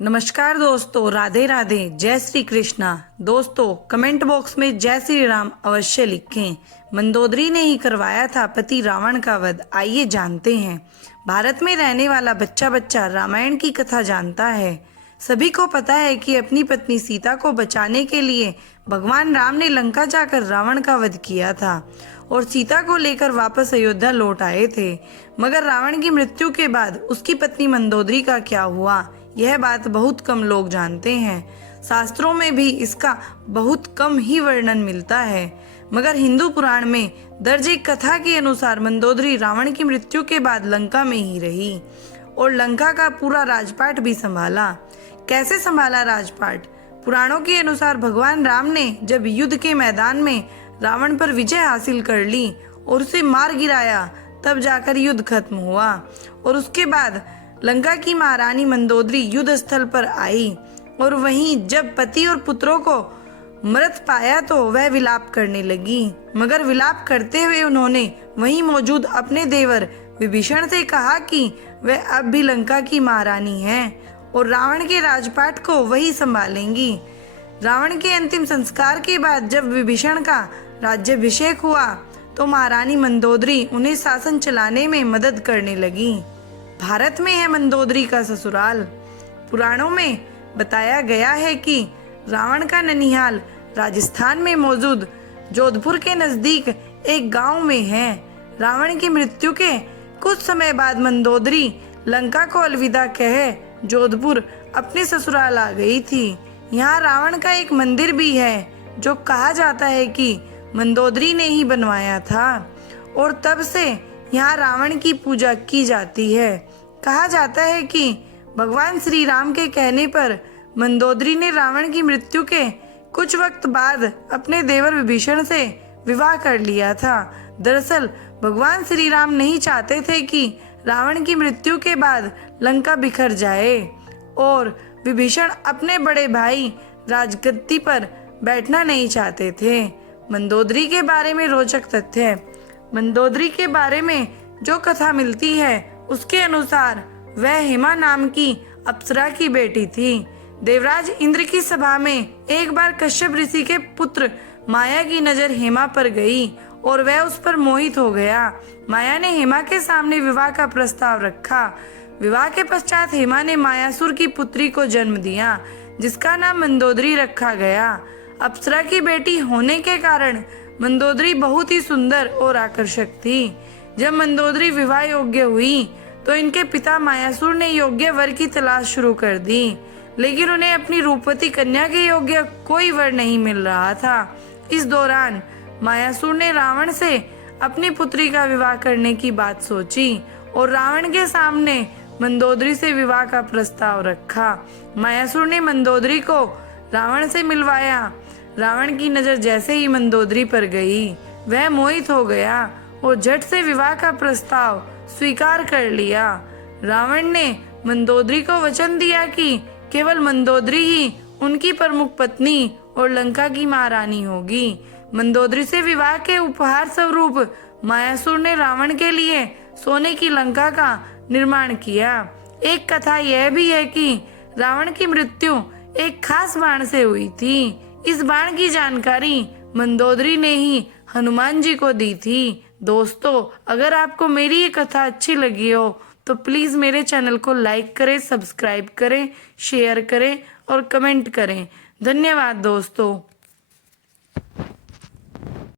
नमस्कार दोस्तों, राधे राधे, जय श्री कृष्णा। दोस्तों, कमेंट बॉक्स में जय श्री राम अवश्य लिखें। मंदोदरी ने ही करवाया था पति रावण का वध। आइए जानते हैं। भारत में रहने वाला बच्चा बच्चा रामायण की कथा जानता है। सभी को पता है कि अपनी पत्नी सीता को बचाने के लिए भगवान राम ने लंका जाकर रावण का वध किया था और सीता को लेकर वापस अयोध्या लौट आए थे। मगर रावण की मृत्यु के बाद उसकी पत्नी मंदोदरी का क्या हुआ, यह बात बहुत कम लोग जानते हैं। शास्त्रों में भी इसका बहुत कम ही वर्णन मिलता है। मगर हिंदू पुराण में दर्ज एक कथा के अनुसार मंदोदरी रावण की मृत्यु के बाद लंका में ही रही और लंका का पूरा राजपाट भी संभाला। कैसे संभाला राजपाट? पुराणों के अनुसार भगवान राम ने जब युद्ध के मैदान में रावण पर विजय हासिल कर ली और उसे मार गिराया, तब जाकर युद्ध खत्म हुआ। और उसके बाद लंका की महारानी मंदोदरी युद्ध स्थल पर आई और वहीं जब पति और पुत्रों को मृत पाया तो वह विलाप करने लगी। मगर विलाप करते हुए उन्होंने वहीं मौजूद अपने देवर विभीषण से कहा कि वह अब भी लंका की महारानी हैं और रावण के राजपाट को वही संभालेंगी। रावण के अंतिम संस्कार के बाद जब विभीषण का राज्याभिषेक हुआ तो महारानी मंदोदरी उन्हें शासन चलाने में मदद करने लगी। भारत में है मंदोदरी का ससुराल। पुराणों में बताया गया है कि रावण का ननिहाल राजस्थान में मौजूद जोधपुर के नजदीक एक गांव में है। रावण की मृत्यु के कुछ समय बाद मंदोदरी लंका को अलविदा कह जोधपुर अपने ससुराल आ गई थी। यहाँ रावण का एक मंदिर भी है जो कहा जाता है कि मंदोदरी ने ही बनवाया था और तब से यहाँ रावण की पूजा की जाती है। कहा जाता है कि भगवान श्री राम के कहने पर मंदोदरी ने रावण की मृत्यु के कुछ वक्त बाद अपने देवर विभीषण से विवाह कर लिया था। दरअसल भगवान श्री राम नहीं चाहते थे कि रावण की मृत्यु के बाद लंका बिखर जाए और विभीषण अपने बड़े भाई राजगद्दी पर बैठना नहीं चाहते थे। मंदोदरी के बारे में रोचक तथ्य। मंदोदरी के बारे में जो कथा मिलती है उसके अनुसार वह हेमा नाम की अप्सरा की बेटी थी। देवराज इंद्र की सभा में एक बार कश्यप ऋषि के पुत्र माया की नजर हेमा पर गई और वह उस पर मोहित हो गया। माया ने हेमा के सामने विवाह का प्रस्ताव रखा। विवाह के पश्चात हेमा ने मायासुर की पुत्री को जन्म दिया जिसका नाम मंदोदरी रखा गया। अप्सरा की बेटी होने के कारण मंदोदरी बहुत ही सुंदर और आकर्षक थी। जब मंदोदरी विवाह योग्य हुई तो इनके पिता मायासुर ने योग्य वर की तलाश शुरू कर दी, लेकिन उन्हें अपनी रूपवती कन्या के योग्य कोई वर नहीं मिल रहा था। इस दौरान मायासुर ने रावण से अपनी पुत्री का विवाह करने की बात सोची और रावण के सामने मंदोदरी से विवाह का प्रस्ताव रखा। मायासुर ने मंदोदरी को रावण से मिलवाया। रावण की नजर जैसे ही मंदोदरी पर गई वह मोहित हो गया और झट से विवाह का प्रस्ताव स्वीकार कर लिया। रावण ने मंदोदरी को वचन दिया कि केवल मंदोदरी ही उनकी प्रमुख पत्नी और लंका की महारानी होगी। मंदोदरी से विवाह के उपहार स्वरूप मायासुर ने रावण के लिए सोने की लंका का निर्माण किया। एक कथा यह भी है कि रावण की मृत्यु एक खास बाण से हुई थी। इस बाण की जानकारी मंदोदरी ने ही हनुमान जी को दी थी। दोस्तों, अगर आपको मेरी ये कथा अच्छी लगी हो तो प्लीज मेरे चैनल को लाइक करें, सब्सक्राइब करें, शेयर करें और कमेंट करें। धन्यवाद दोस्तों।